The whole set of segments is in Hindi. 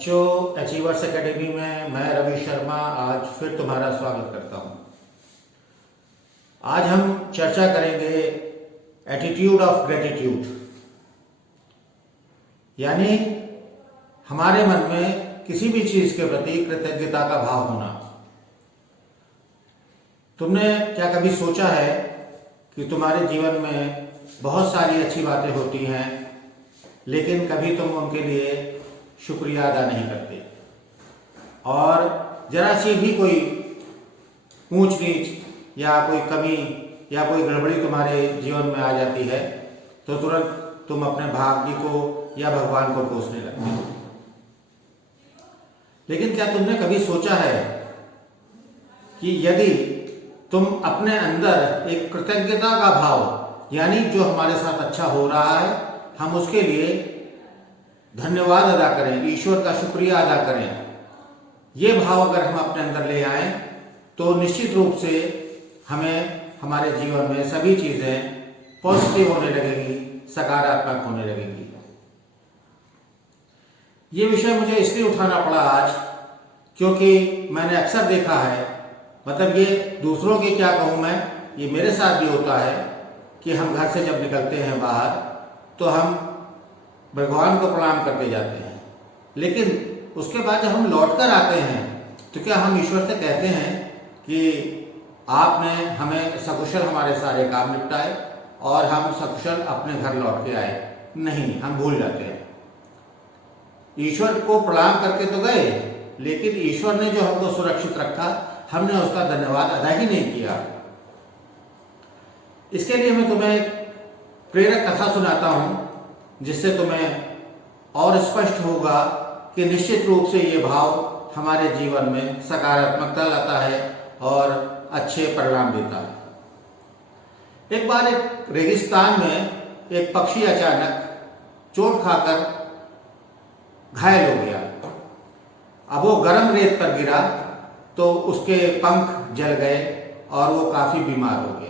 बच्चों, अचीवर्स एकेडमी में मैं रवि शर्मा आज फिर तुम्हारा स्वागत करता हूं। आज हम चर्चा करेंगे एटीट्यूड ऑफ ग्रेटिट्यूड, यानी हमारे मन में किसी भी चीज के प्रति कृतज्ञता का भाव होना। तुमने क्या कभी सोचा है कि तुम्हारे जीवन में बहुत सारी अच्छी बातें होती हैं, लेकिन कभी तुम उनके लिए शुक्रिया अदा नहीं करते, और जरा सी भी कोई ऊंच नीच या कोई कमी या कोई गड़बड़ी तुम्हारे जीवन में आ जाती है तो तुरंत तुम अपने भाग्य को या भगवान को कोसने लगते हो। लेकिन क्या तुमने कभी सोचा है कि यदि तुम अपने अंदर एक कृतज्ञता का भाव, यानी जो हमारे साथ अच्छा हो रहा है हम उसके लिए धन्यवाद अदा करें, ईश्वर का शुक्रिया अदा करें, ये भाव अगर हम अपने अंदर ले आए तो निश्चित रूप से हमें हमारे जीवन में सभी चीजें पॉजिटिव होने लगेंगी, सकारात्मक होने लगेंगी। ये विषय मुझे इसलिए उठाना पड़ा आज क्योंकि मैंने अक्सर देखा है, मतलब ये दूसरों की क्या कहूँ मैं, ये मेरे साथ भी होता है कि हम घर से जब निकलते हैं बाहर तो हम भगवान को प्रणाम करते जाते हैं, लेकिन उसके बाद जब हम लौट कर आते हैं तो क्या हम ईश्वर से कहते हैं कि आपने हमें सकुशल हमारे सारे काम निपटाए और हम सकुशल अपने घर लौट के आए? नहीं, हम भूल जाते हैं। ईश्वर को प्रणाम करके तो गए, लेकिन ईश्वर ने जो हमको सुरक्षित रखा हमने उसका धन्यवाद अदा ही नहीं किया। इसके लिए मैं तुम्हें एक प्रेरक कथा सुनाता हूं जिससे तुम्हें और स्पष्ट होगा कि निश्चित रूप से ये भाव हमारे जीवन में सकारात्मकता लाता है और अच्छे परिणाम देता है। एक बार एक रेगिस्तान में एक पक्षी अचानक चोट खाकर घायल हो गया। अब वो गर्म रेत पर गिरा तो उसके पंख जल गए और वो काफी बीमार हो गया।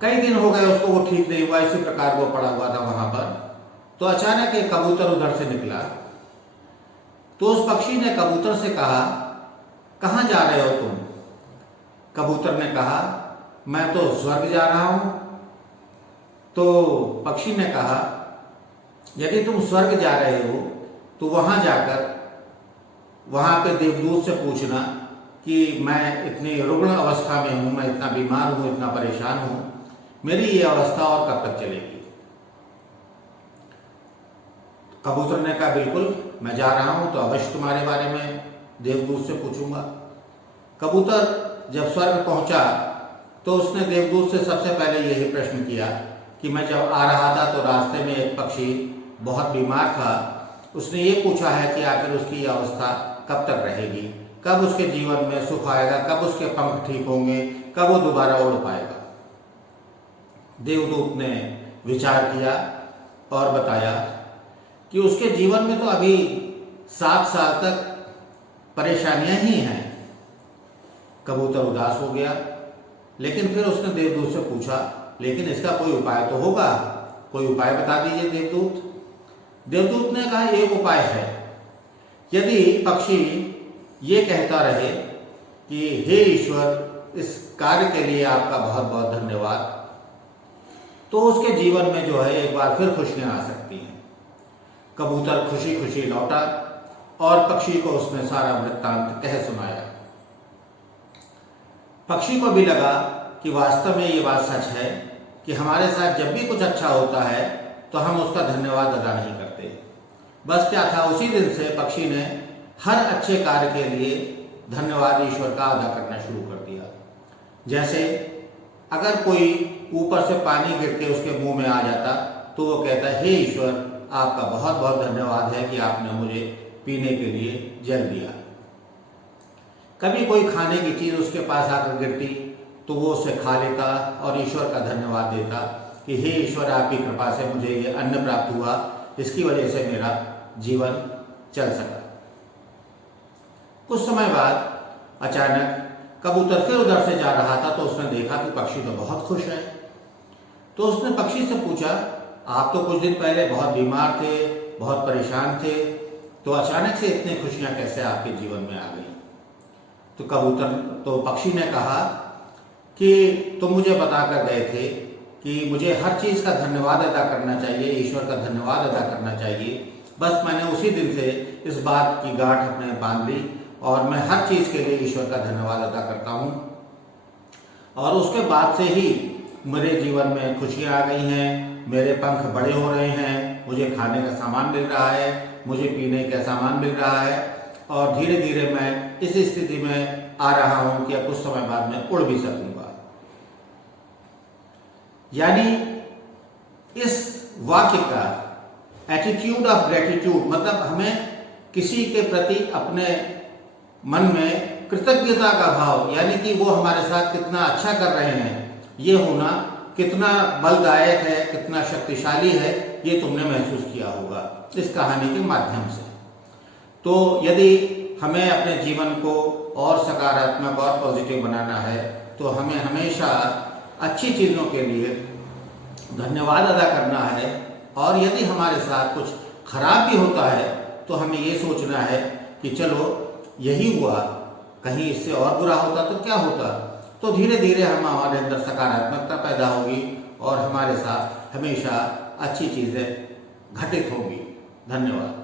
कई दिन हो गए उसको, वो ठीक नहीं हुआ, इसी प्रकार वो पड़ा हुआ था वहां पर। तो अचानक एक कबूतर उधर से निकला। तो उस पक्षी ने कबूतर से कहा, कहाँ जा रहे हो तुम? कबूतर ने कहा, मैं तो स्वर्ग जा रहा हूं। तो पक्षी ने कहा, यदि तुम स्वर्ग जा रहे हो तो वहां जाकर वहां पे देवदूत से पूछना कि मैं इतनी रुग्ण अवस्था में हूं, मैं इतना बीमार हूं, इतना परेशान हूं, मेरी ये अवस्था और कब तक चलेगी? कबूतर ने कहा, बिल्कुल मैं जा रहा हूं तो अवश्य तुम्हारे बारे में देवदूत से पूछूंगा। कबूतर जब स्वर्ग पहुंचा तो उसने देवदूत से सबसे पहले यही प्रश्न किया कि मैं जब आ रहा था तो रास्ते में एक पक्षी बहुत बीमार था, उसने ये पूछा है कि आखिर उसकी अवस्था कब तक रहेगी, कब उसके जीवन में सुख आएगा, कब उसके पंख ठीक होंगे, कब वो दोबारा उड़ पाएगा। देवदूत ने विचार किया और बताया कि उसके जीवन में तो अभी 7 साल तक परेशानियां ही हैं। कबूतर उदास हो गया, लेकिन फिर उसने देवदूत से पूछा, लेकिन इसका कोई उपाय तो होगा, कोई उपाय बता दीजिए देवदूत। देवदूत ने कहा, एक उपाय है। यदि पक्षी ये कहता रहे कि हे ईश्वर, इस कार्य के लिए आपका बहुत बहुत धन्यवाद, तो उसके जीवन में जो है एक बार फिर खुशियां आ सकती हैं। कबूतर खुशी खुशी लौटा और पक्षी को उसने सारा वृत्तांत कह सुनाया। पक्षी को भी लगा कि वास्तव में ये बात सच है कि हमारे साथ जब भी कुछ अच्छा होता है तो हम उसका धन्यवाद अदा नहीं करते। बस क्या था, उसी दिन से पक्षी ने हर अच्छे कार्य के लिए धन्यवाद ईश्वर का अदा करना शुरू कर दिया। जैसे अगर कोई ऊपर से पानी गिर के उसके मुंह में आ जाता तो वो कहता है, हे ईश्वर, आपका बहुत बहुत धन्यवाद है कि आपने मुझे पीने के लिए जल दिया। कभी कोई खाने की चीज उसके पास आकर गिरती तो वो उसे खा लेता और ईश्वर का धन्यवाद देता कि हे ईश्वर, आपकी कृपा से मुझे ये अन्न प्राप्त हुआ, इसकी वजह से मेरा जीवन चल सका। कुछ समय बाद अचानक कबूतर फिर उधर से जा रहा था तो उसने देखा कि पक्षी तो बहुत खुश है। तो उसने पक्षी से पूछा, आप तो कुछ दिन पहले बहुत बीमार थे, बहुत परेशान थे, तो अचानक से इतनी खुशियां कैसे आपके जीवन में आ गई? तो पक्षी ने कहा कि तुम मुझे बता कर गए थे कि मुझे हर चीज़ का धन्यवाद अदा करना चाहिए, ईश्वर का धन्यवाद अदा करना चाहिए। बस मैंने उसी दिन से इस बात की गांठ अपने बांध ली और मैं हर चीज़ के लिए ईश्वर का धन्यवाद अदा करता हूँ। और उसके बाद से ही मेरे जीवन में खुशियाँ आ गई हैं, मेरे पंख बड़े हो रहे हैं, मुझे खाने का सामान मिल रहा है, मुझे पीने का सामान मिल रहा है और धीरे धीरे मैं इस स्थिति में आ रहा हूँ कि अब कुछ समय बाद मैं उड़ भी सकूँगा। यानी इस वाक्य का एटीट्यूड ऑफ ग्रेटिट्यूड मतलब हमें किसी के प्रति अपने मन में कृतज्ञता का भाव, यानी कि वो हमारे साथ कितना अच्छा कर रहे हैं, ये होना कितना बलदायक है, कितना शक्तिशाली है, ये तुमने महसूस किया होगा इस कहानी के माध्यम से। तो यदि हमें अपने जीवन को और सकारात्मक और पॉजिटिव बनाना है तो हमें हमेशा अच्छी चीज़ों के लिए धन्यवाद अदा करना है। और यदि हमारे साथ कुछ खराब भी होता है तो हमें ये सोचना है कि चलो यही हुआ, कहीं इससे और बुरा होता तो क्या होता। तो धीरे धीरे हमारे अंदर सकारात्मकता पैदा होगी और हमारे साथ हमेशा अच्छी चीज़ें घटित होंगी। धन्यवाद।